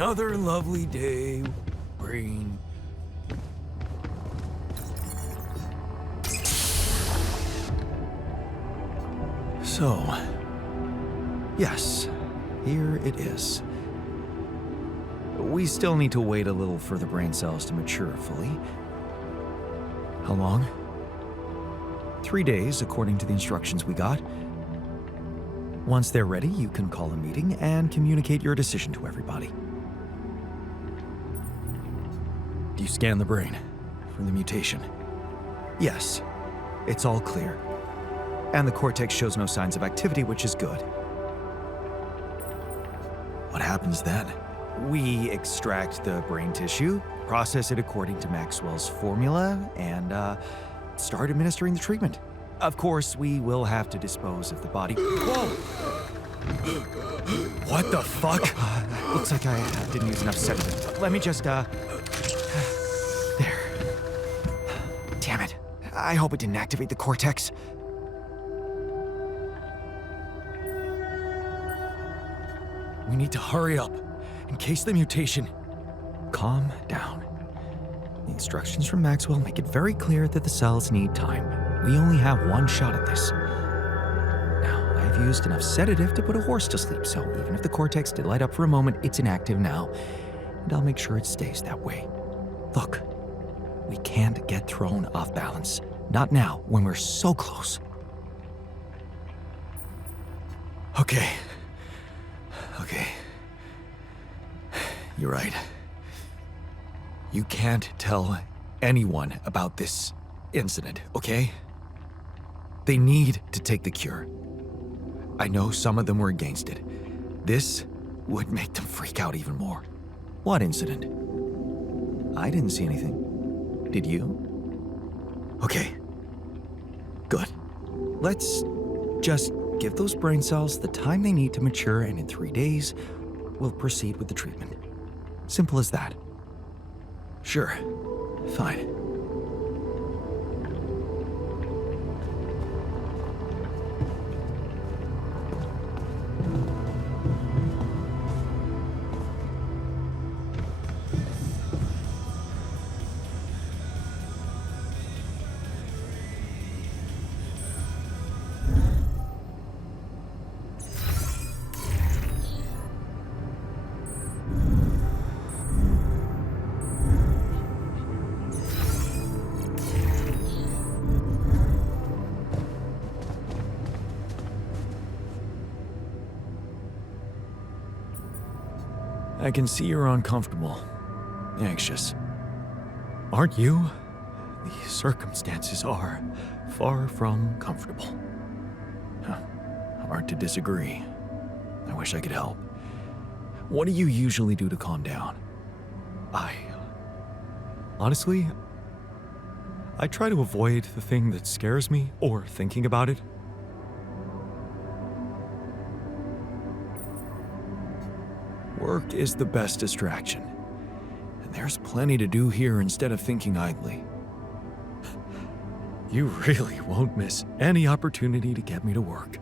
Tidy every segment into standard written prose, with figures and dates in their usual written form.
Another lovely day, rain. So, yes, here it is. We still need to wait a little for the brain cells to mature fully. How long? 3 days, according to the instructions we got. Once they're ready, you can call a meeting and communicate your decision to everybody. Do you scan the brain for the mutation? Yes, it's all clear. And the cortex shows no signs of activity, which is good. What happens then? We extract the brain tissue, process it according to Maxwell's formula, and start administering the treatment. Of course, we will have to dispose of the body. Whoa! What the fuck? Looks like I didn't use enough sedative. Let me just, There. Damn it. I hope it didn't activate the cortex. We need to hurry up, in case the mutation... Calm down. The instructions from Maxwell make it very clear that the cells need time. We only have one shot at this. Now, I've used enough sedative to put a horse to sleep, so even if the cortex did light up for a moment, it's inactive now. And I'll make sure it stays that way. Look, we can't get thrown off balance. Not now, when we're so close. Okay. You're right. You can't tell anyone about this incident, okay? They need to take the cure. I know some of them were against it. This would make them freak out even more. What incident? I didn't see anything. Did you? Okay. Good. Let's just give those brain cells the time they need to mature, and in 3 days, we'll proceed with the treatment. Simple as that. Sure. Fine. I can see you're uncomfortable, anxious. Aren't you? The circumstances are far from comfortable. Hard to disagree. I wish I could help. What do you usually do to calm down? Honestly, I try to avoid the thing that scares me or thinking about it. Work is the best distraction, and there's plenty to do here instead of thinking idly. You really won't miss any opportunity to get me to work.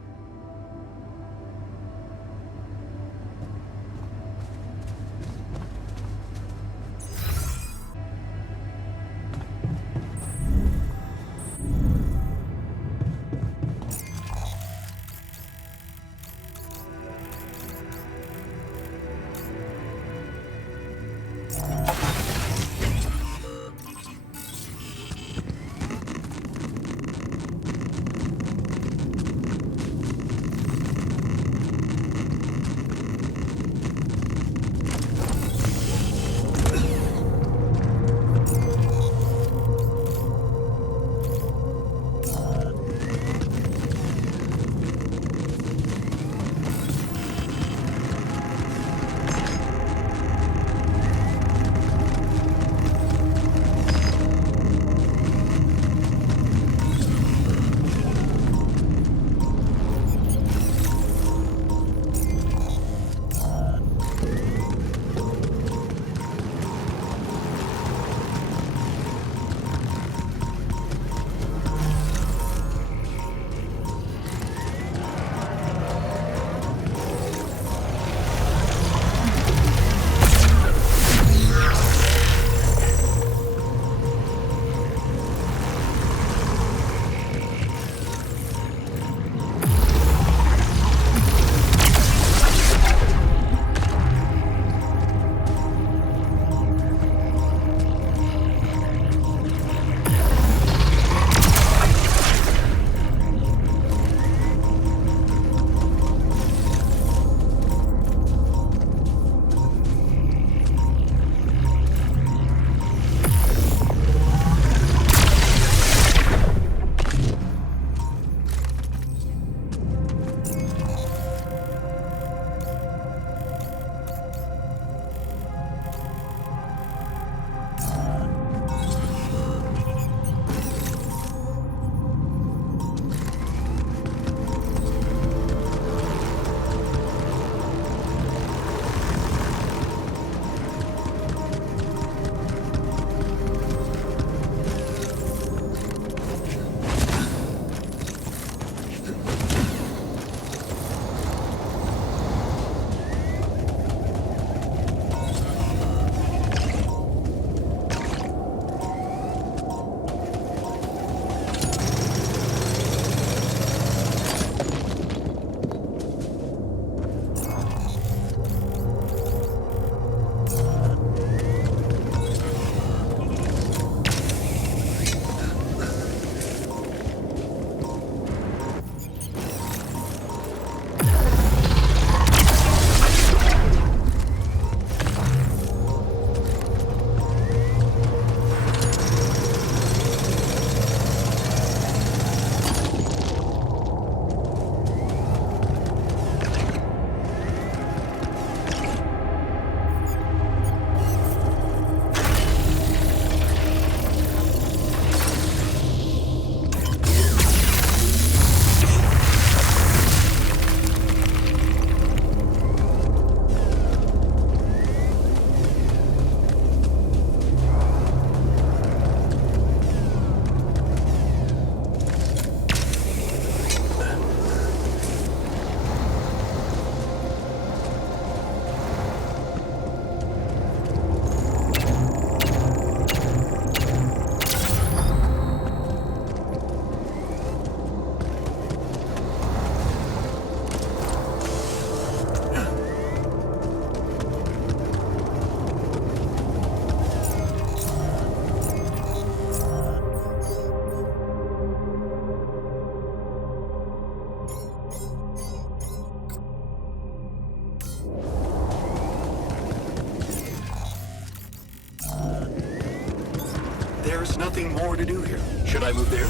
There's nothing more to do here. Should I move there?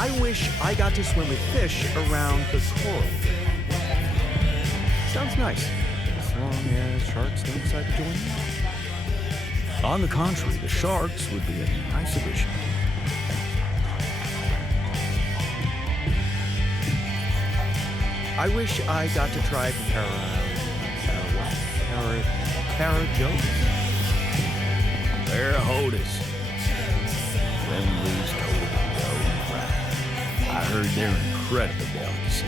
I wish I got to swim with fish around the coral. Sounds nice, as long as sharks don't decide to join in. On the contrary, the sharks would be a nice addition. I wish I got to try para-jokes. Parahodas. Friendly's totally right. I heard they're incredible delicacy.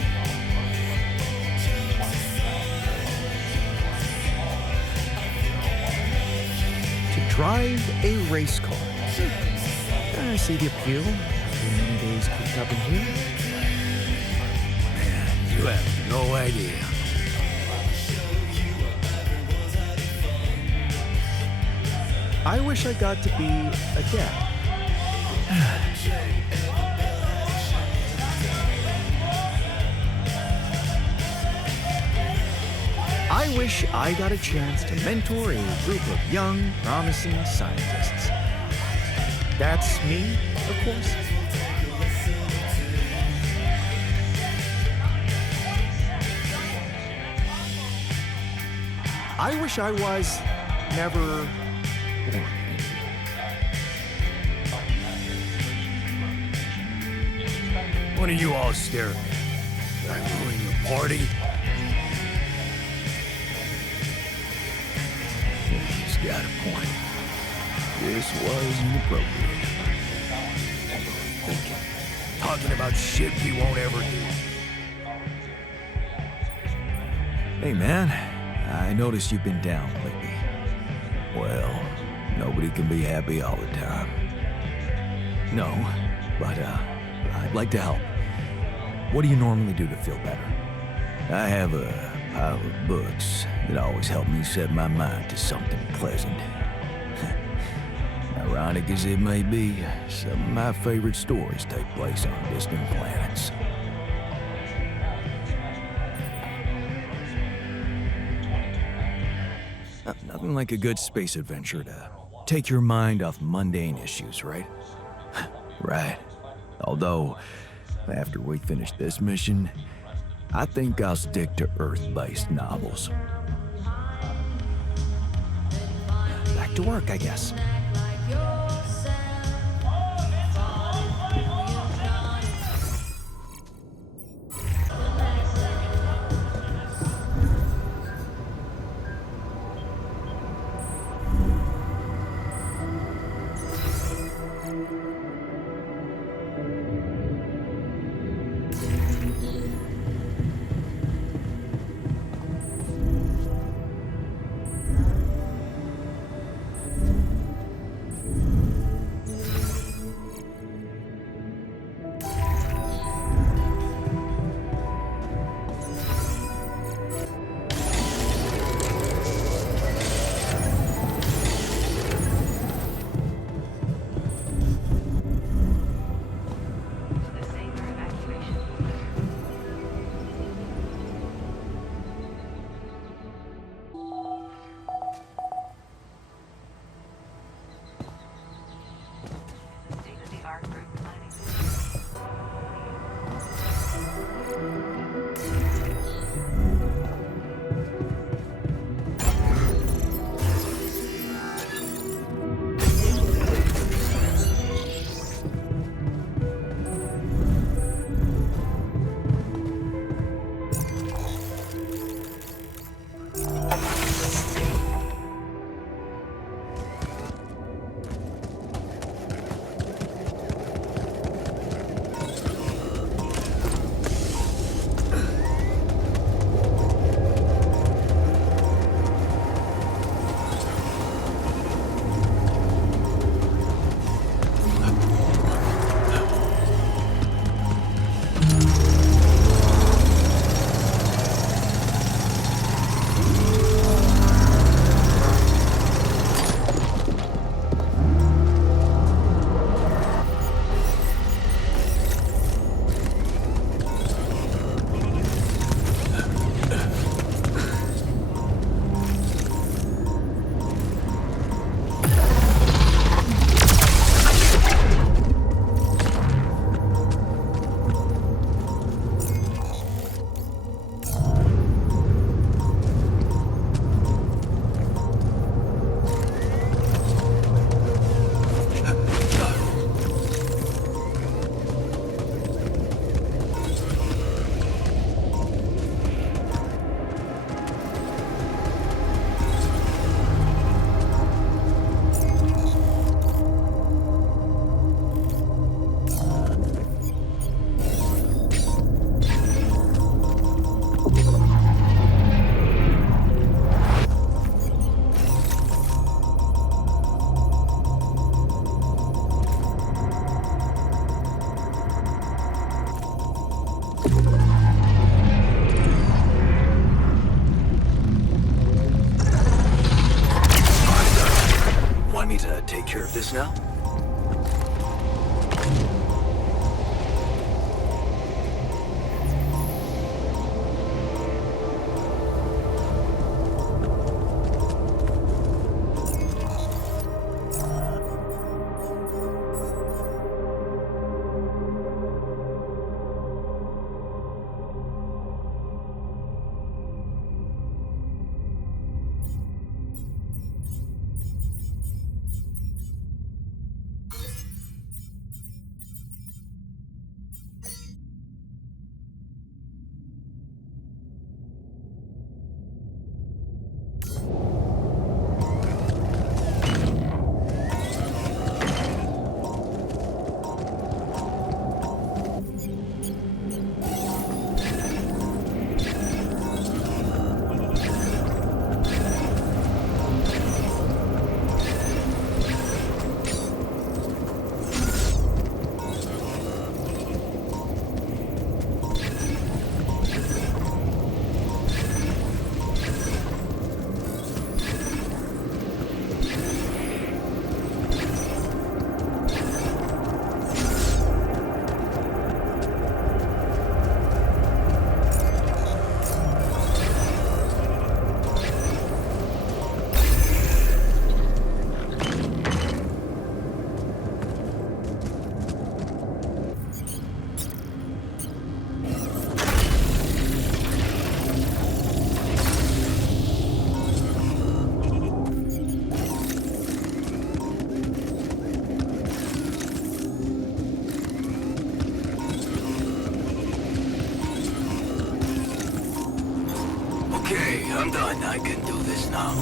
To drive a race car. I see the appeal. After many days cooped up in here. Man, you have no idea. I wish I got to be a dad. I wish I got a chance to mentor a group of young, promising scientists. That's me, of course. I wish I was never born. What are you all staring at? Did I ruin your party? He's got a point. This was inappropriate. Thinking. Talking about shit we won't ever do. Hey, man. I noticed you've been down lately. Well, nobody can be happy all the time. No, but, I'd like to help. What do you normally do to feel better? I have a pile of books that always help me set my mind to something pleasant. Ironic as it may be, some of my favorite stories take place on distant planets. Nothing like a good space adventure to take your mind off mundane issues, right? Right. Although, after we finish this mission, I think I'll stick to Earth-based novels. Back to work, I guess. I'm done. I can do this now.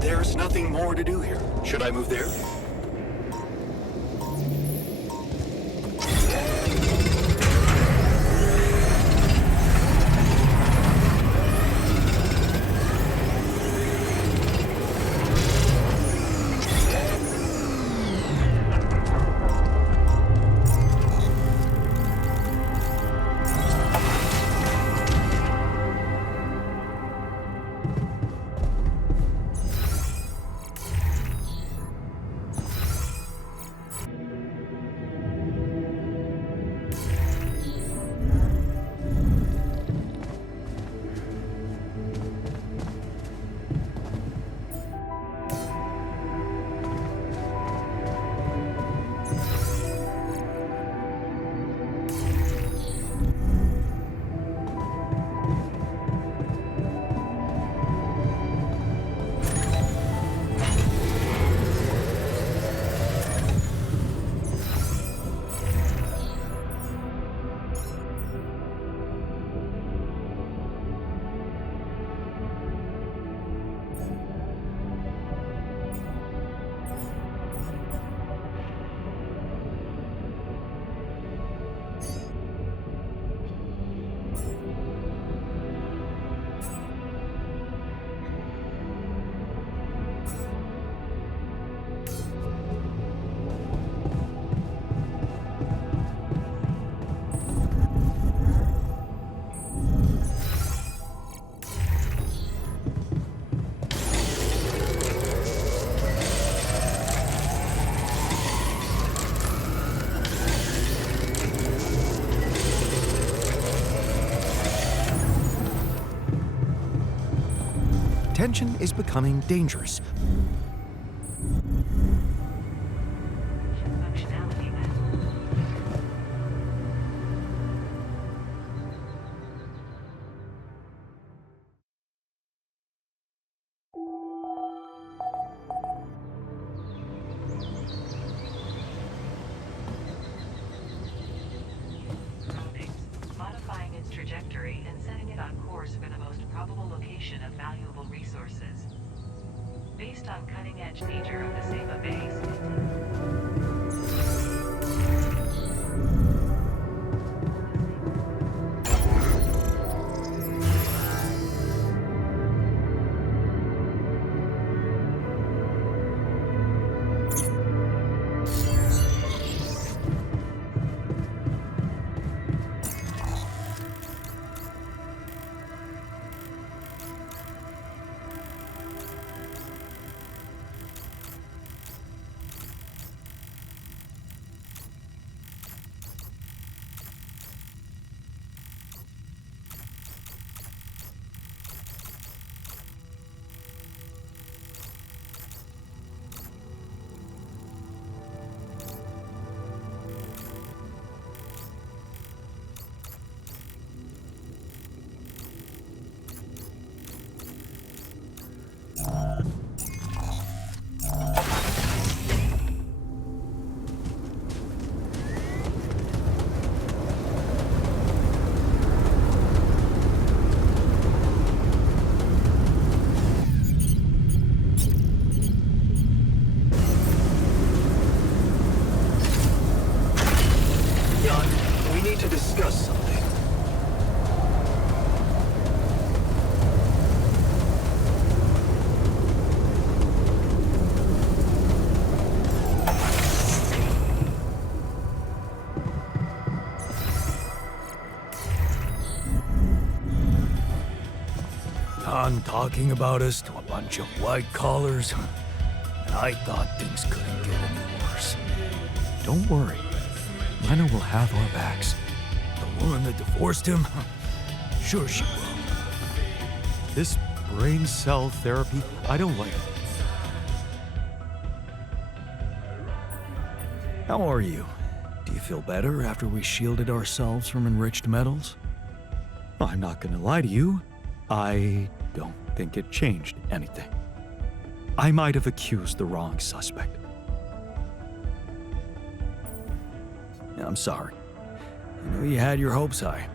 There's nothing more to do here. Should I move there? Tension is becoming dangerous. some cutting-edge feature of the Seva base. We need to discuss something. Khan talking about us to a bunch of white collars, and I thought things couldn't get any worse. Don't worry, Lena will have our backs. The woman that divorced him, sure she will. This brain cell therapy, I don't like it. How are you? Do you feel better after we shielded ourselves from enriched metals? I'm not gonna lie to you. I don't think it changed anything. I might have accused the wrong suspect. I'm sorry. I know you had your hopes high.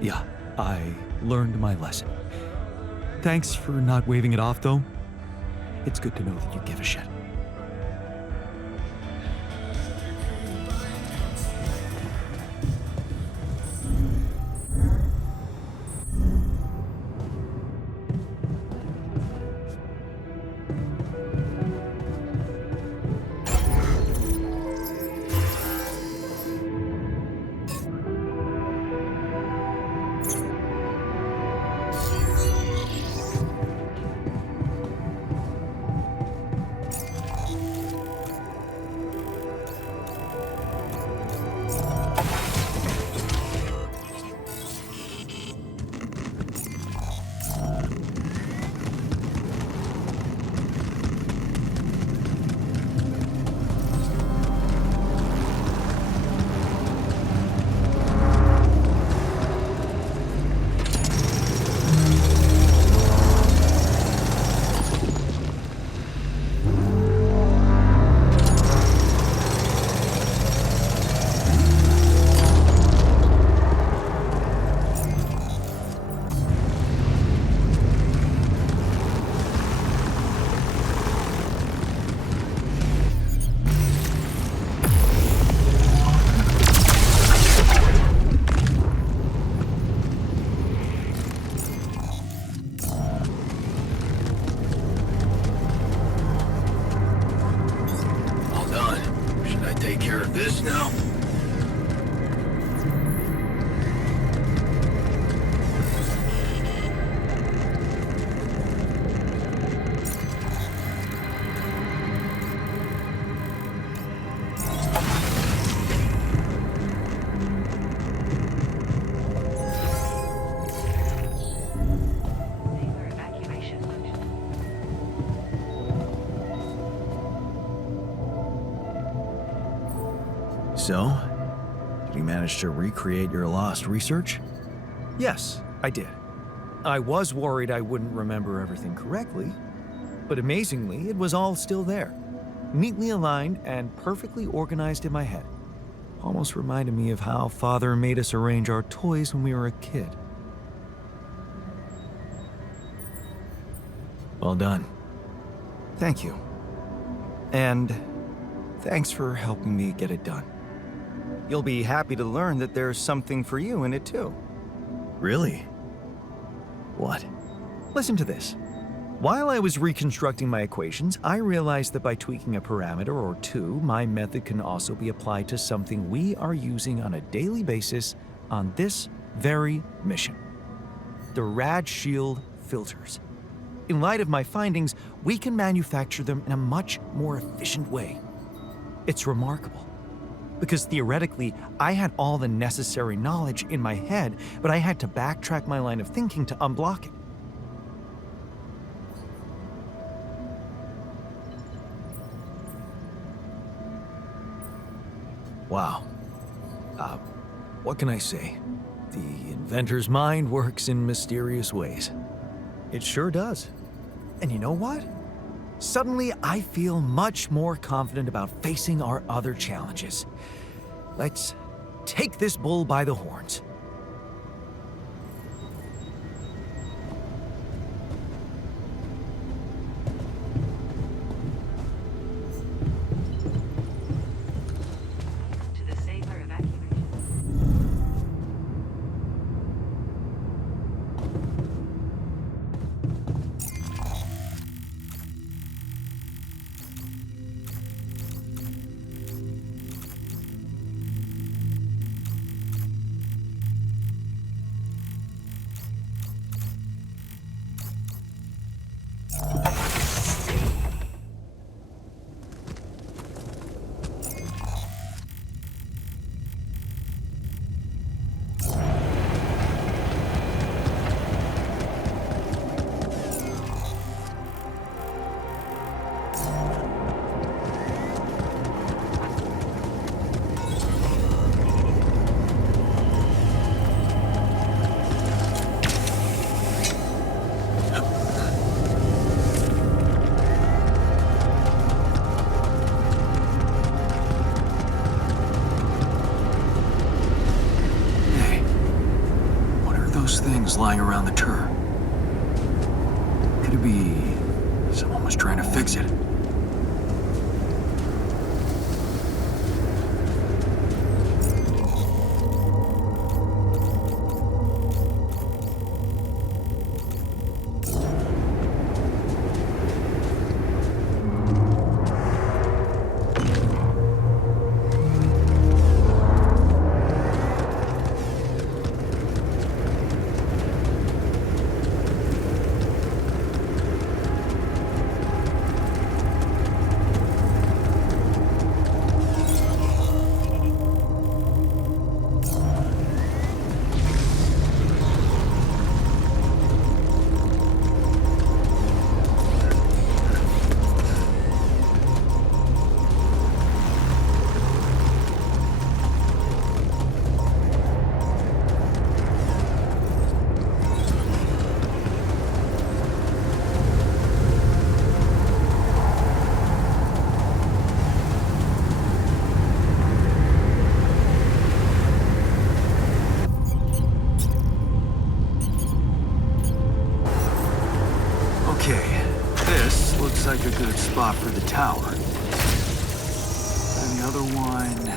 Yeah, I learned my lesson. Thanks for not waving it off, though. It's good to know that you give a shit. This now? So, did you manage to recreate your lost research? Yes, I did. I was worried I wouldn't remember everything correctly, but amazingly, it was all still there, neatly aligned and perfectly organized in my head. Almost reminded me of how Father made us arrange our toys when we were a kid. Well done. Thank you. And thanks for helping me get it done. You'll be happy to learn that there's something for you in it too. Really? What? Listen to this. While I was reconstructing my equations, I realized that by tweaking a parameter or two, my method can also be applied to something we are using on a daily basis on this very mission. The Rad Shield filters. In light of my findings, we can manufacture them in a much more efficient way. It's remarkable. Because theoretically, I had all the necessary knowledge in my head, but I had to backtrack my line of thinking to unblock it. Wow. What can I say? The inventor's mind works in mysterious ways. It sure does. And you know what? Suddenly, I feel much more confident about facing our other challenges. Let's take this bull by the horns. To the safer evacuation. Lying around the turret. Could it be someone was trying to fix it? Like a good spot for the tower. And the other one...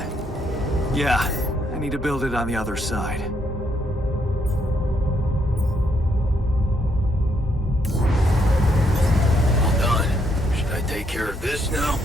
Yeah, I need to build it on the other side. All done. Should I take care of this now?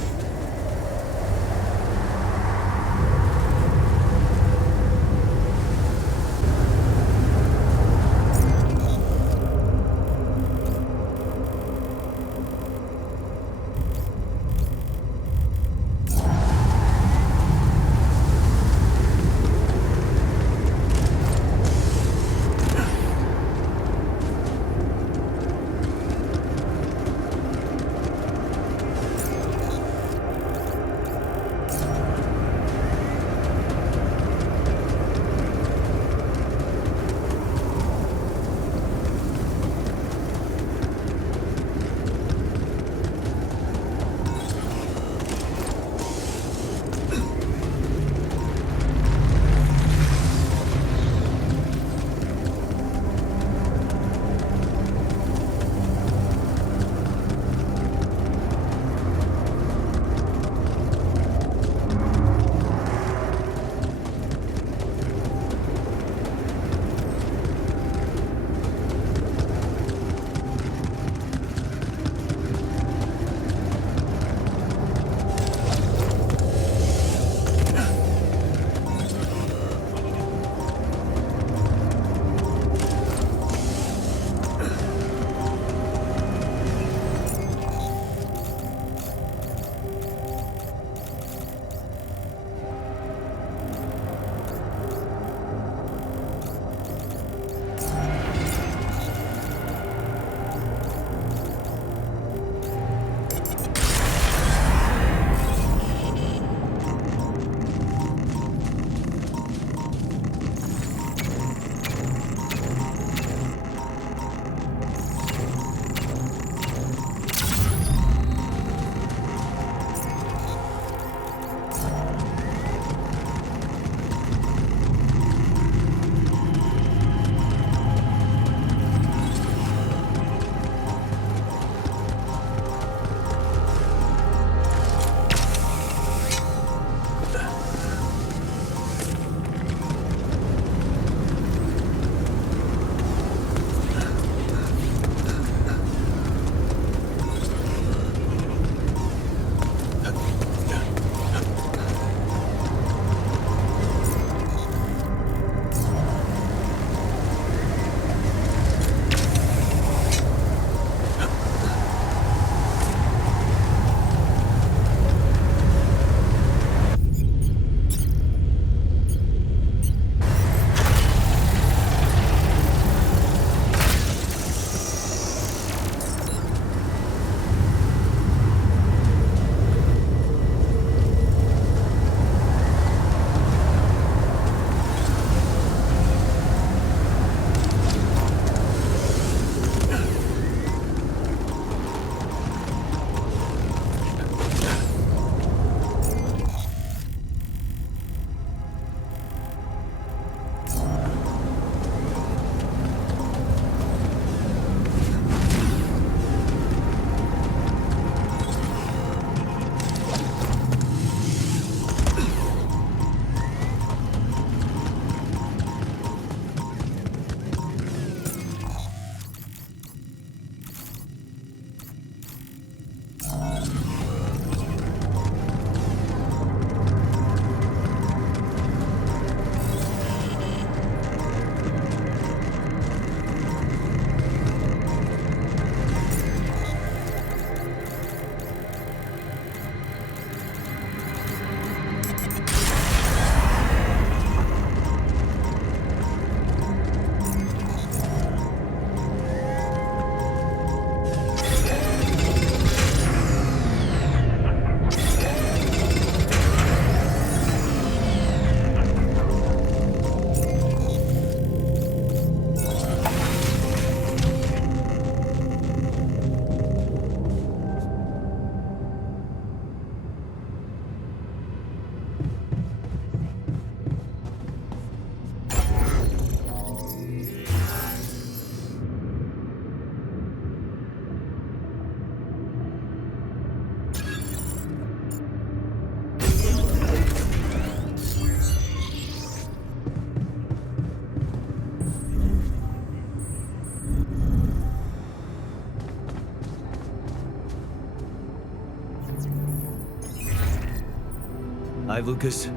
Hi, Lucas.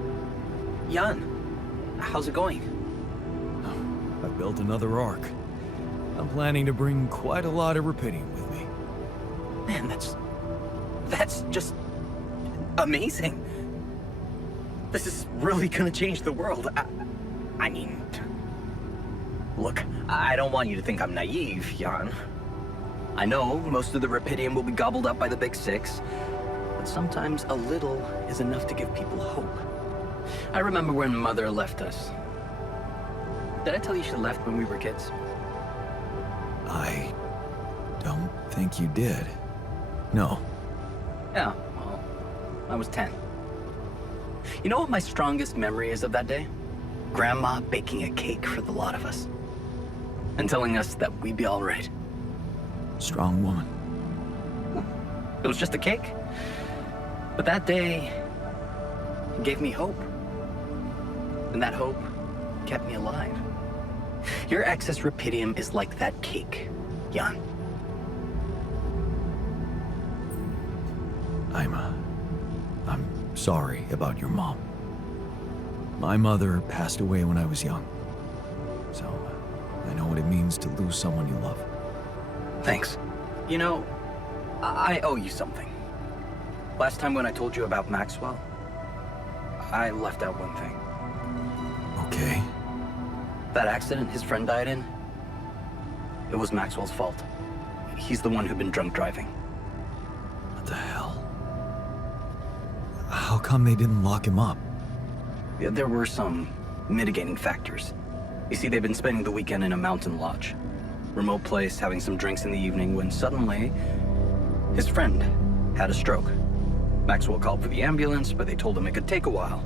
Jan, how's it going? I built another ark. I'm planning to bring quite a lot of Rapidium with me. Man, that's just amazing. This is really gonna change the world. I mean, look, I don't want you to think I'm naive, Jan. I know most of the Rapidium will be gobbled up by the Big Six, but sometimes a little is enough to give people hope. I remember when Mother left us. Did I tell you she left when we were kids? I don't think you did. No. Yeah, well, I was 10. You know what my strongest memory is of that day? Grandma baking a cake for the lot of us. And telling us that we'd be all right. Strong woman. It was just a cake. But that day, it gave me hope. And that hope kept me alive. Your excess Rapidium is like that cake, Jan. I'm sorry about your mom. My mother passed away when I was young. So, I know what it means to lose someone you love. Thanks. You know, I owe you something. Last time when I told you about Maxwell, I left out one thing. Okay. That accident his friend died in, it was Maxwell's fault. He's the one who'd been drunk driving. What the hell? How come they didn't lock him up? Yeah, there were some mitigating factors. You see, they'd been spending the weekend in a mountain lodge. Remote place, having some drinks in the evening, when suddenly, his friend had a stroke. Maxwell called for the ambulance, but they told him it could take a while.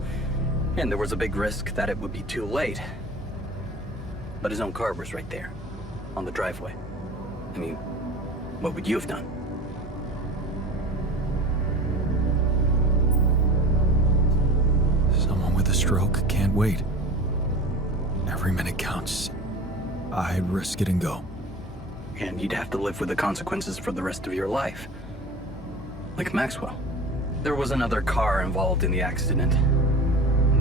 And there was a big risk that it would be too late. But his own car was right there, on the driveway. I mean, what would you have done? Someone with a stroke can't wait. Every minute counts. I'd risk it and go. And you'd have to live with the consequences for the rest of your life. Like Maxwell. There was another car involved in the accident.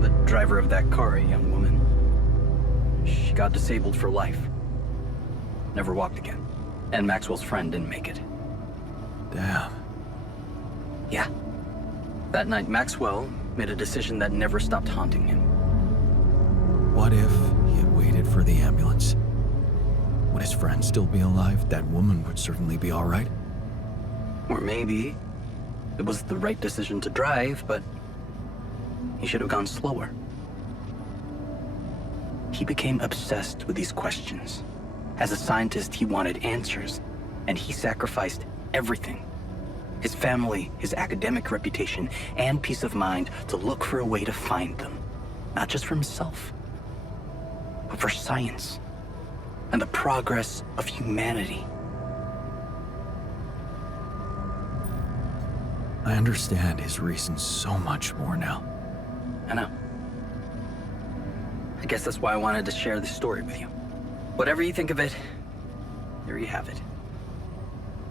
The driver of that car, a young woman. She got disabled for life. Never walked again. And Maxwell's friend didn't make it. Damn. Yeah. That night, Maxwell made a decision that never stopped haunting him. What if he had waited for the ambulance? Would his friend still be alive? That woman would certainly be all right. Or maybe it was the right decision to drive, but he should have gone slower. He became obsessed with these questions. As a scientist, he wanted answers, and he sacrificed everything. His family, his academic reputation, and peace of mind to look for a way to find them. Not just for himself, but for science and the progress of humanity. I understand his reasons so much more now. I know. I guess that's why I wanted to share this story with you. Whatever you think of it, there you have it.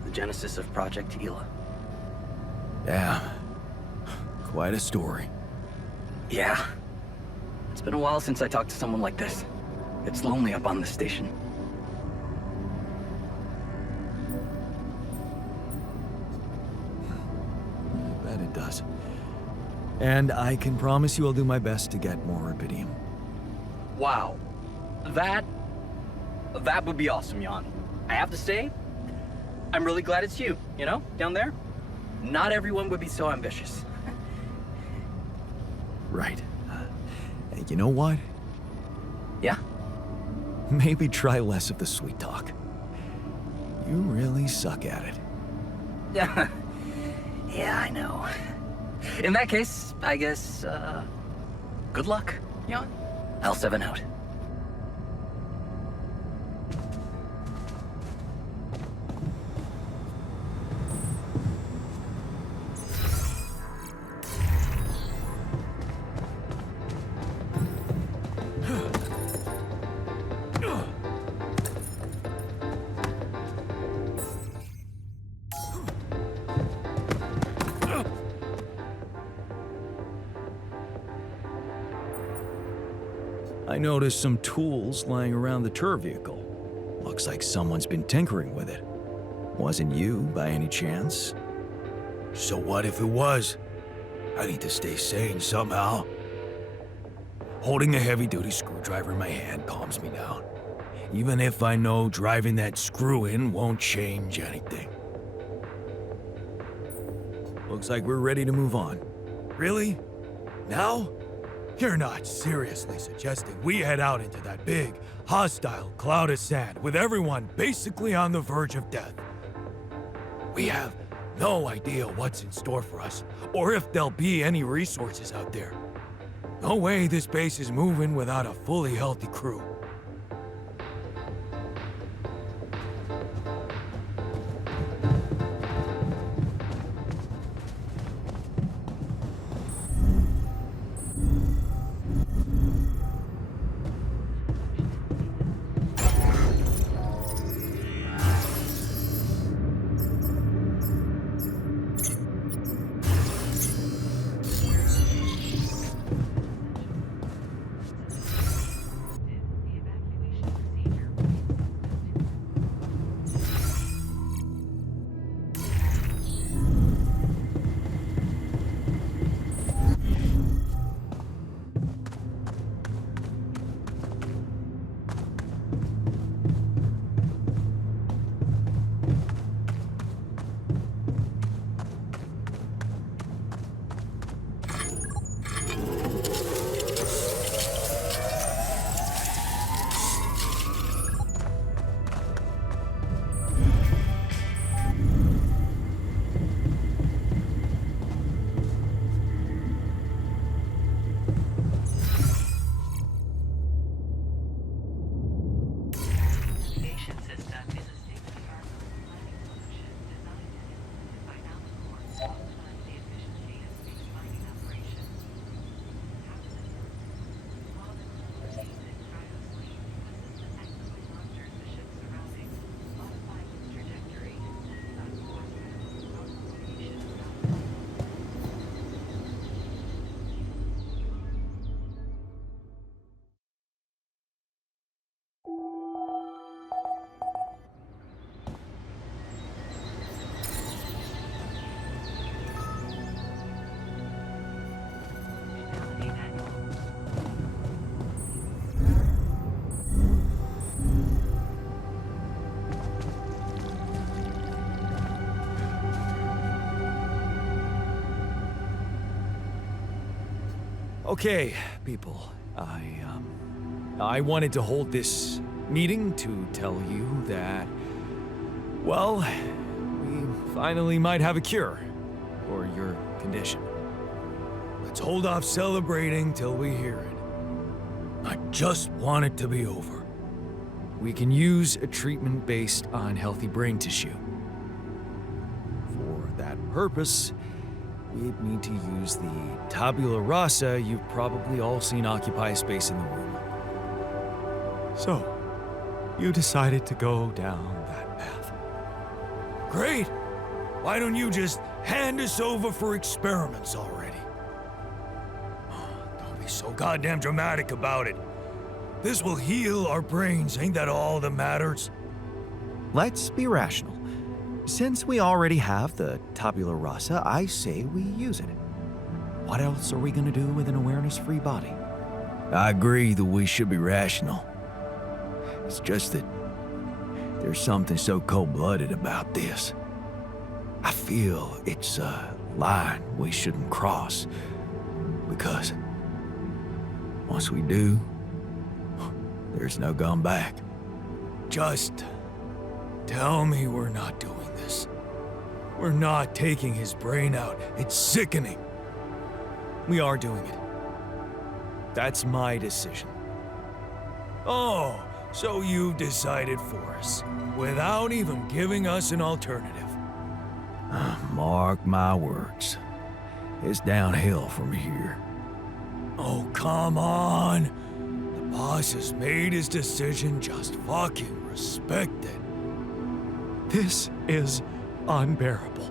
The genesis of Project Ela. Damn. Quite a story. Yeah. It's been a while since I talked to someone like this. It's lonely up on this station. I bet it does. And I can promise you I'll do my best to get more Rapidium. Wow. That would be awesome, Jan. I have to say, I'm really glad it's you, you know, down there. Not everyone would be so ambitious. Right. Hey, you know what? Yeah? Maybe try less of the sweet talk. You really suck at it. Yeah. Yeah, I know. In that case, I guess, good luck, Jan. L7 out. I noticed some tools lying around the tour vehicle. Looks like someone's been tinkering with it. Wasn't you, by any chance? So what if it was? I need to stay sane somehow. Holding a heavy-duty screwdriver in my hand calms me down. Even if I know driving that screw in won't change anything. Looks like we're ready to move on. Really? Now? You're not seriously suggesting we head out into that big, hostile cloud of sand with everyone basically on the verge of death? We have no idea what's in store for us, or if there'll be any resources out there. No way this base is moving without a fully healthy crew. The evacuation procedure. Navigation system is a state-of-the-art planning solution designed and implemented by Alcor to optimize the efficiency of space mining operations. While the crew remains in cryosleep, the system actively monitors the ship's surroundings, modifying its trajectory and sending out course maps on location around the world. Now, manual. Okay, people. I wanted to hold this meeting to tell you that, well, we finally might have a cure for your condition. Let's hold off celebrating till we hear it. I just want it to be over. We can use a treatment based on healthy brain tissue. For that purpose, we'd need to use the tabula rasa you've probably all seen occupy space in the room. So, you decided to go down that path. Great! Why don't you just hand us over for experiments already? Don't be so goddamn dramatic about it. This will heal our brains, ain't that all that matters? Let's be rational. Since we already have the tabula rasa, I say we use it. What else are we gonna do with an awareness-free body? I agree that we should be rational. It's just that there's something so cold-blooded about this. I feel it's a line we shouldn't cross. Because once we do, there's no going back. Just tell me we're not doing this. We're not taking his brain out. It's sickening. We are doing it. That's my decision. Oh, so you've decided for us, without even giving us an alternative. Mark my words. It's downhill from here. Oh, come on. The boss has made his decision. Just fucking respect it. This is unbearable.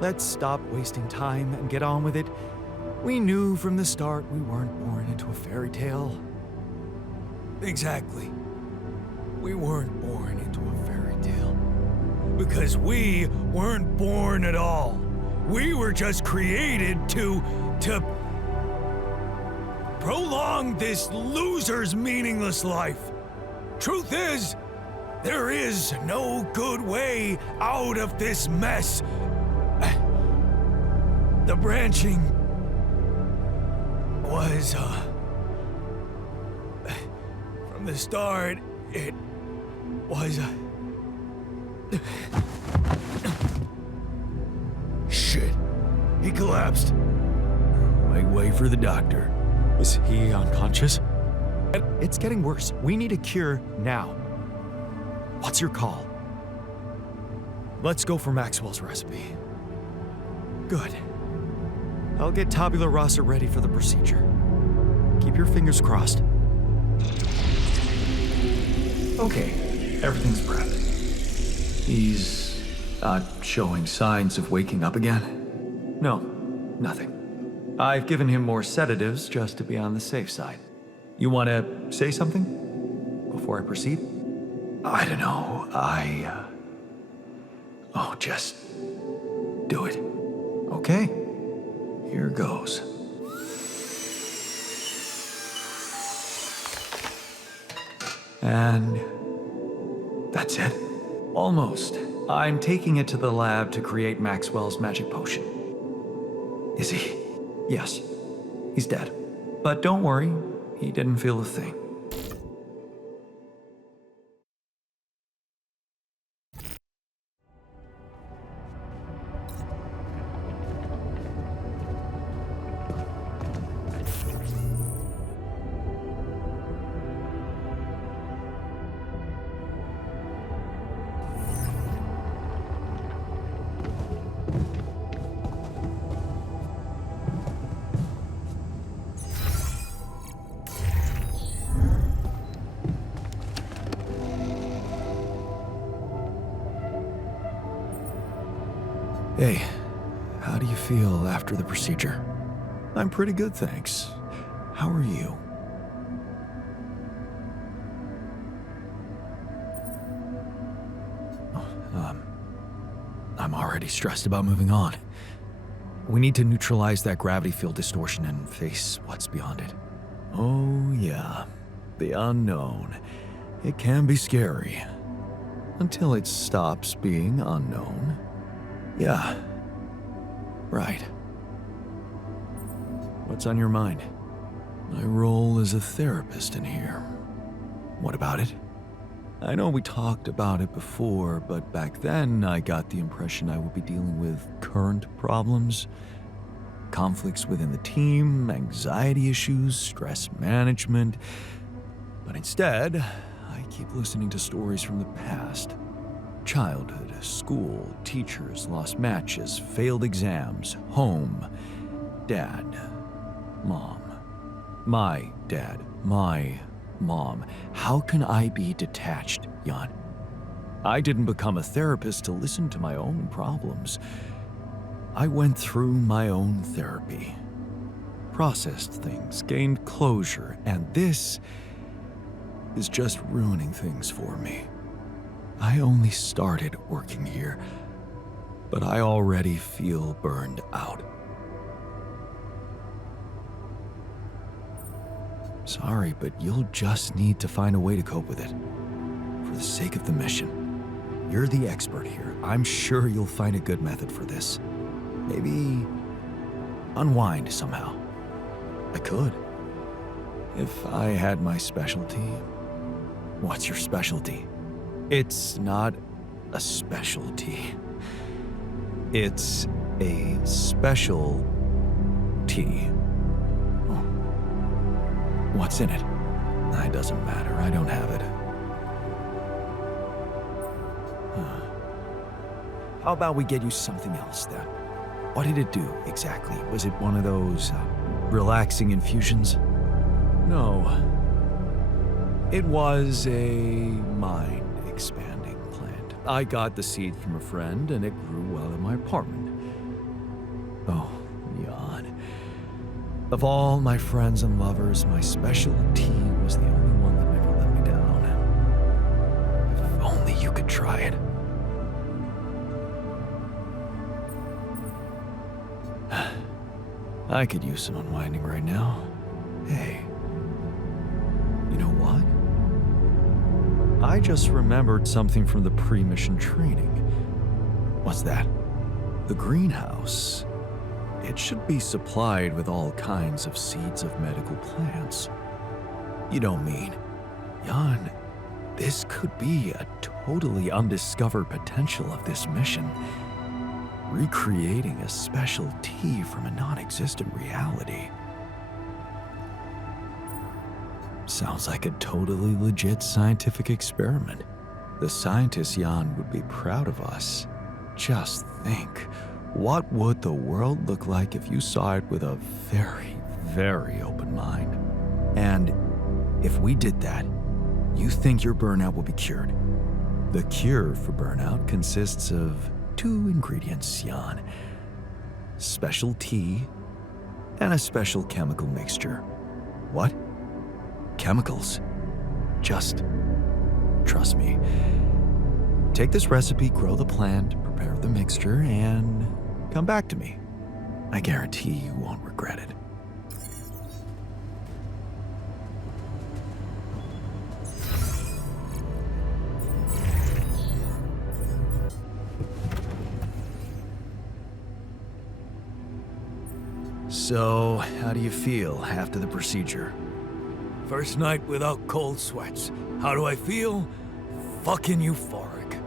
Let's stop wasting time and get on with it. We knew from the start we weren't born into a fairy tale. Exactly. We weren't born into a fairy tale. Because we weren't born at all. We were just created to prolong this loser's meaningless life. Truth is, there is no good way out of this mess. The branching was, from the start, it was, Shit. He collapsed. Make way for the doctor. Is he unconscious? It's getting worse. We need a cure now. What's your call? Let's go for Maxwell's recipe. Good. I'll get Tabula Rasa ready for the procedure. Keep your fingers crossed. Okay, everything's prepped. He's not showing signs of waking up again? No, nothing. I've given him more sedatives just to be on the safe side. You want to say something before I proceed? I don't know. Just do it. Okay. Here goes. And that's it. Almost. I'm taking it to the lab to create Maxwell's magic potion. Is he? Yes, he's dead. But don't worry, he didn't feel a thing. Hey, how do you feel after the procedure? I'm pretty good, thanks. How are you? I'm already stressed about moving on. We need to neutralize that gravity field distortion and face what's beyond it. Oh, yeah. The unknown. It can be scary. Until it stops being unknown. Yeah. Right. What's on your mind? My role as a therapist in here. What about it? I know we talked about it before, but back then I got the impression I would be dealing with current problems, conflicts within the team, anxiety issues, stress management. But instead, I keep listening to stories from the past. Childhood, school, teachers, lost matches, failed exams, home, dad, mom, my dad, my mom. How can I be detached, Jan? I didn't become a therapist to listen to my own problems. I went through my own therapy, processed things, gained closure, and this is just ruining things for me. I only started working here, but I already feel burned out. Sorry, but you'll just need to find a way to cope with it. For the sake of the mission. You're the expert here. I'm sure you'll find a good method for this. Maybe unwind somehow. I could. If I had my specialty. What's your specialty? It's not a specialty. It's a special tea. Oh. What's in it? It doesn't matter. I don't have it. How about we get you something else then? What did it do exactly? Was it one of those relaxing infusions? No. It was a mind-expanding plant. I got the seed from a friend, and it grew well in my apartment. Oh, Jan. Of all my friends and lovers, my special tea was the only one that never should try it. I could use some unwinding right now. Hey, you know what? I just remembered something from the pre-mission training. What's that? The greenhouse. It should be supplied with all kinds of seeds of medical plants. You don't mean? Jan, this could be a totally undiscovered potential of this mission. Recreating a special tea from a non-existent reality. Sounds like a totally legit scientific experiment. The scientists, Jan, would be proud of us. Just think, what would the world look like if you saw it with a very, very open mind? And if we did that, you think your burnout will be cured? The cure for burnout consists of 2 ingredients, Jan. Special tea and a special chemical mixture. What? Chemicals? Just trust me. Take this recipe, grow the plant, prepare the mixture, and come back to me. I guarantee you won't regret it. So, how do you feel after the procedure? First night without cold sweats. How do I feel? Fucking euphoric.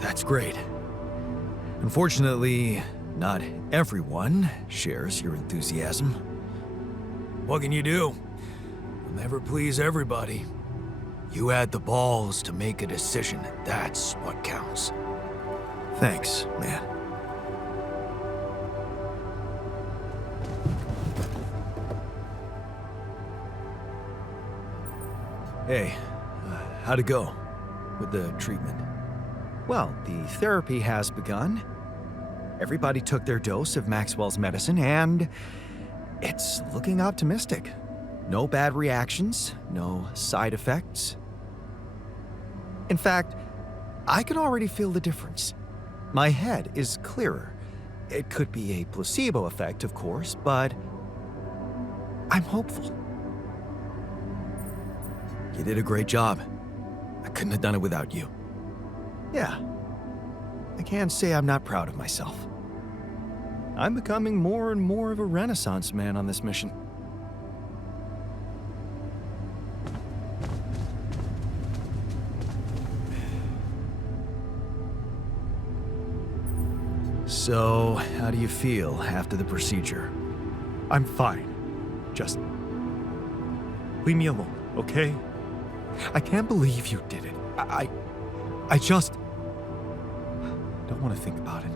That's great. Unfortunately, not everyone shares your enthusiasm. What can you do? You'll never please everybody. You had the balls to make a decision, and that's what counts. Thanks, man. Hey, how'd it go with the treatment? Well, the therapy has begun. Everybody took their dose of Maxwell's medicine, and it's looking optimistic. No bad reactions, no side effects. In fact, I can already feel the difference. My head is clearer. It could be a placebo effect, of course, but I'm hopeful. You did a great job. I couldn't have done it without you. Yeah, I can't say I'm not proud of myself. I'm becoming more and more of a Renaissance man on this mission. So, how do you feel after the procedure? I'm fine. Just leave me alone, okay? I can't believe you did it. I just don't want to think about it.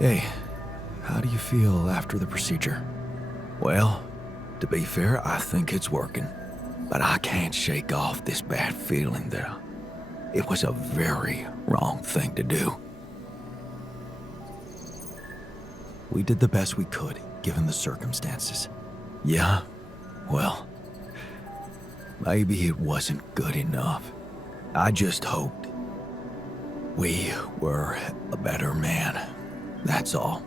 Hey, how do you feel after the procedure? Well, to be fair, I think it's working. But I can't shake off this bad feeling that it was a very wrong thing to do. We did the best we could, given the circumstances. Yeah, well, maybe it wasn't good enough. I just hoped we were a better man. That's all.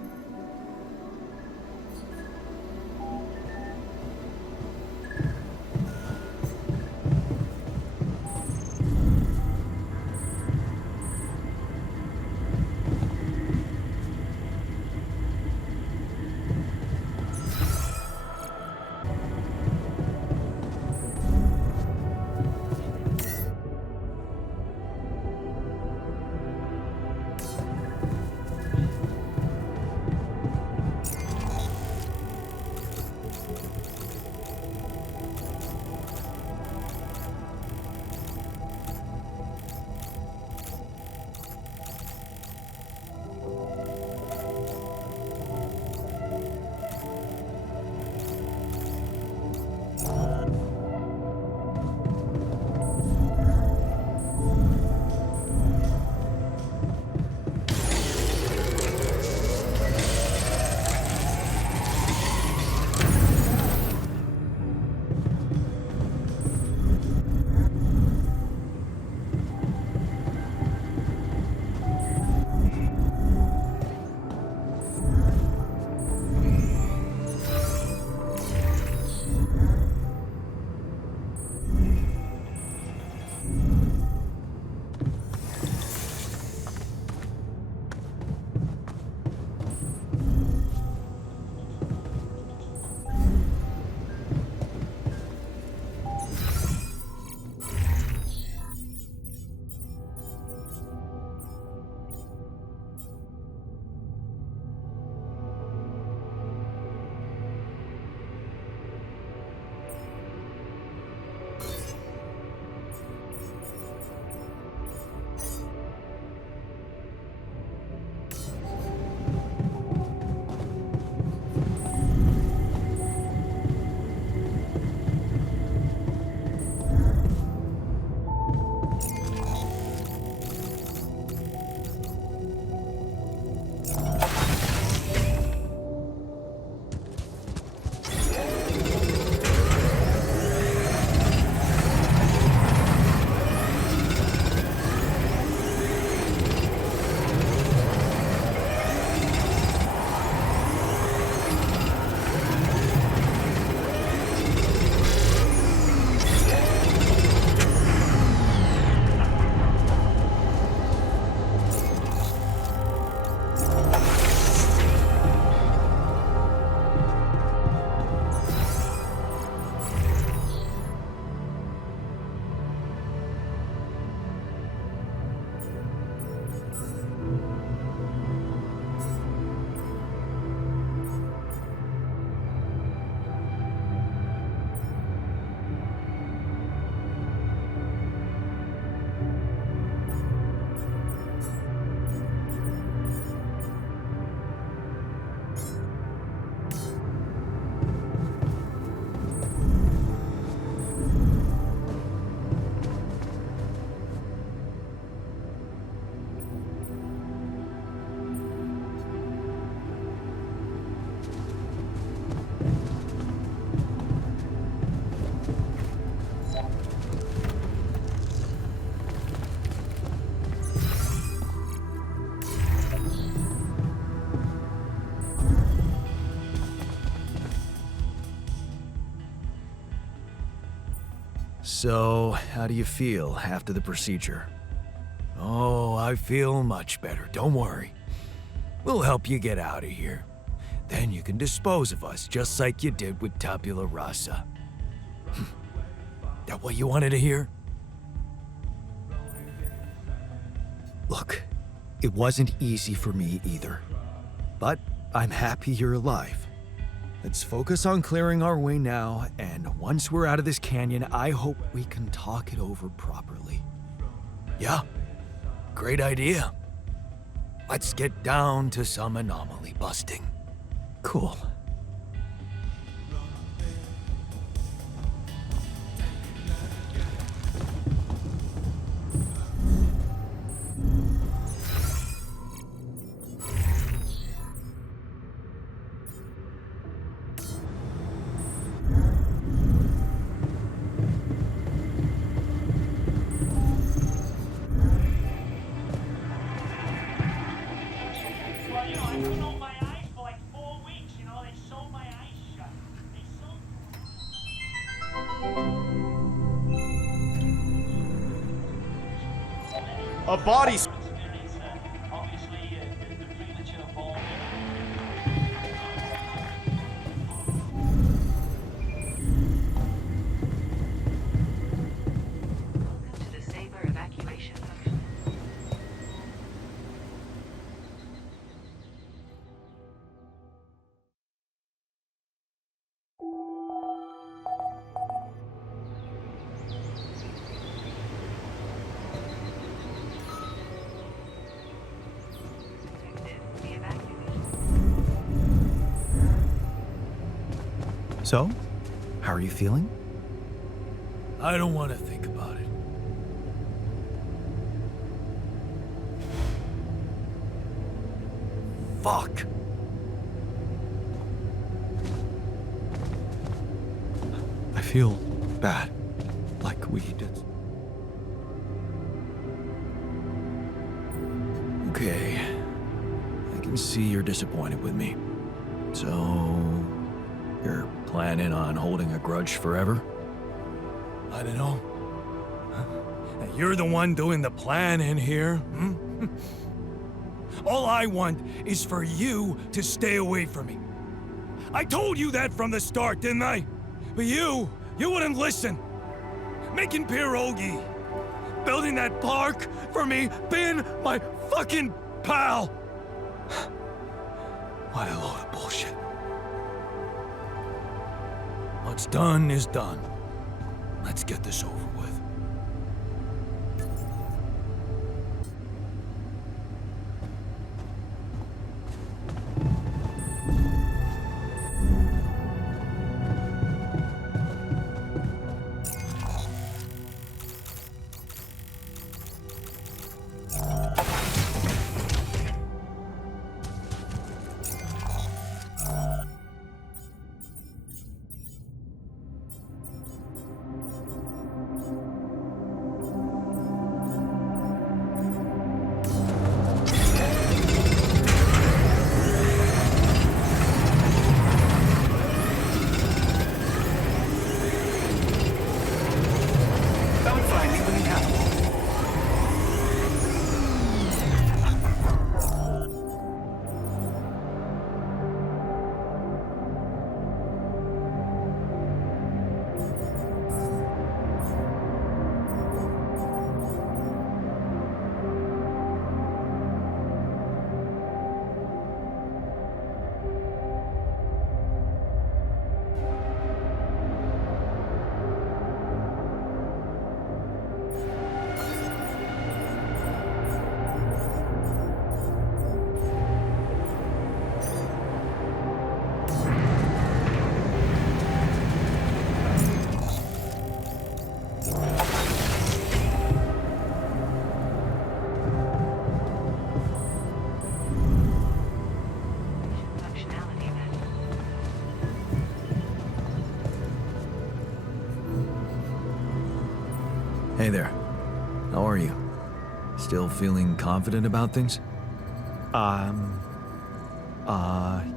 So, how do you feel after the procedure? Oh, I feel much better. Don't worry. We'll help you get out of here. Then you can dispose of us, just like you did with Tabula Rasa. That what you wanted to hear? Look, it wasn't easy for me either. But I'm happy you're alive. Let's focus on clearing our way now, and once we're out of this canyon, I hope we can talk it over properly. Yeah, great idea. Let's get down to some anomaly busting. Cool. Well, you know, I've been on my eyes for like 4 weeks, you know, they sewed my eyes shut. They sewed... A body. Experience, obviously, the premature ball. Welcome to the Saber evacuation function. Detective, the evacuation. So, how are you feeling? I don't want to think about it. Fuck. I feel bad. Like we did. Okay. I can see you're disappointed with me. So, you're planning on holding a grudge forever? I don't know. You're the one doing the planning here. Hmm? All I want is for you to stay away from me. I told you that from the start, didn't I? But you wouldn't listen. Making pierogi, building that park for me, being my fucking pal. What a load of bullshit. What's done is done. Let's get this over with. Come and find me when you have one. Functionality met. Hey there. How are you? Still feeling confident about things?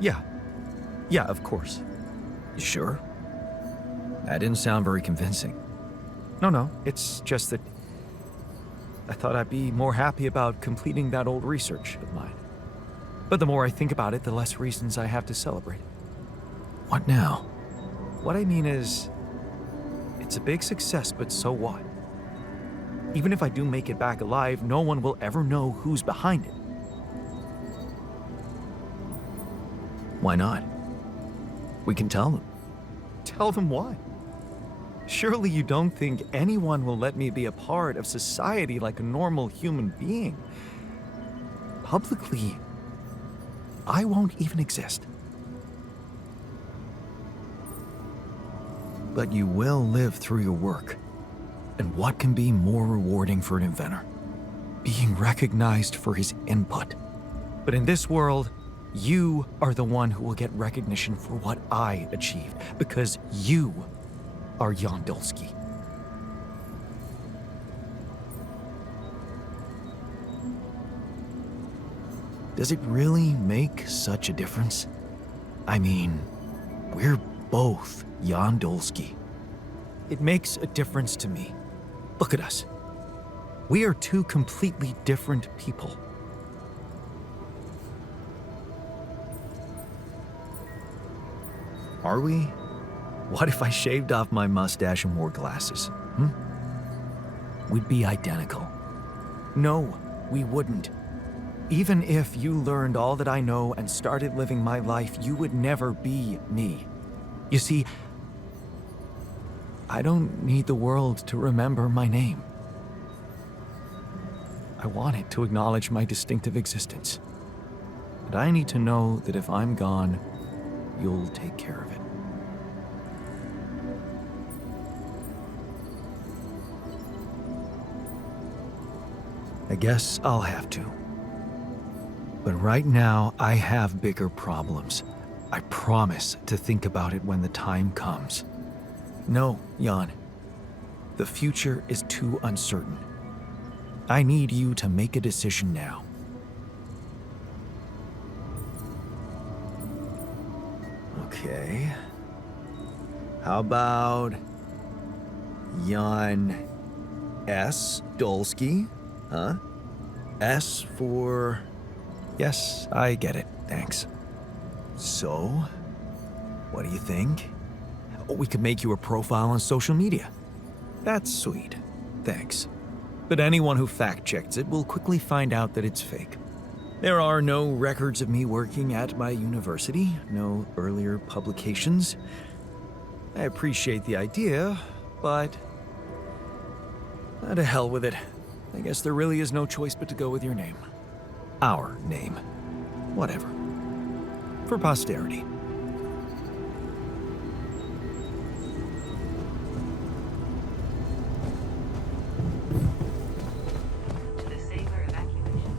Yeah. Yeah, of course. You sure? That didn't sound very convincing. No, it's just that I thought I'd be more happy about completing that old research of mine. But the more I think about it, the less reasons I have to celebrate. What now? What I mean is, it's a big success, but so what? Even if I do make it back alive, no one will ever know who's behind it. Why not? We can tell them. Tell them what? Surely you don't think anyone will let me be a part of society like a normal human being? Publicly, I won't even exist. But you will live through your work. And what can be more rewarding for an inventor? Being recognized for his input. But in this world, you are the one who will get recognition for what I achieved, because you are Jan Dolsky. Does it really make such a difference? I mean, we're both Jan Dolsky. It makes a difference to me. Look at us. We are two completely different people. Are we? What if I shaved off my mustache and wore glasses? We'd be identical. No, we wouldn't. Even if you learned all that I know and started living my life, you would never be me. You see, I don't need the world to remember my name. I want it to acknowledge my distinctive existence. And I need to know that if I'm gone, you'll take care of it. I guess I'll have to. But right now, I have bigger problems. I promise to think about it when the time comes. No, Jan. The future is too uncertain. I need you to make a decision now. Okay. How about Jan S. Dolsky? Huh? S for... Yes, I get it. Thanks. So? What do you think? We could make you a profile on social media. That's sweet. Thanks. But anyone who fact-checks it will quickly find out that it's fake. There are no records of me working at my university, no earlier publications. I appreciate the idea, but... to hell with it. I guess there really is no choice but to go with your name. Our name. Whatever. For posterity. To the sailor evacuation.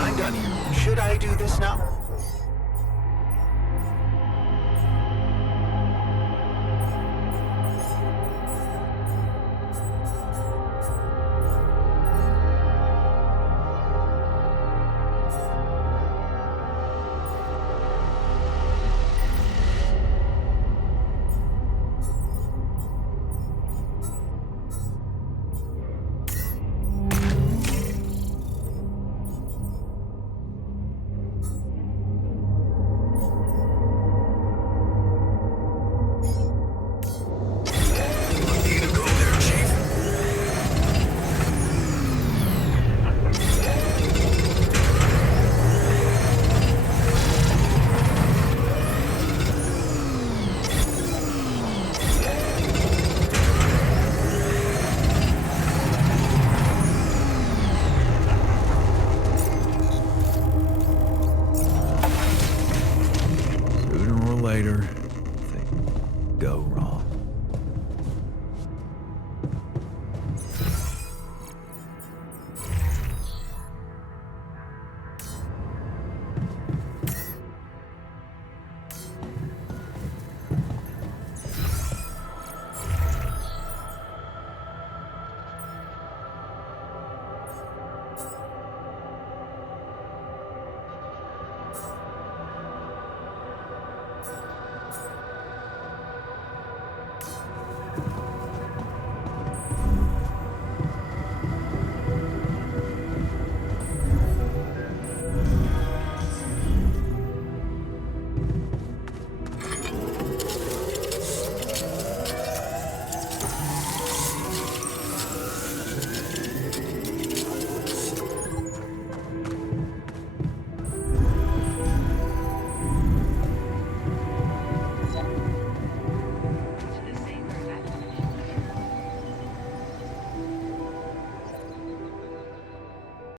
I'm done here. Should I do this now? Sooner or later, things go wrong.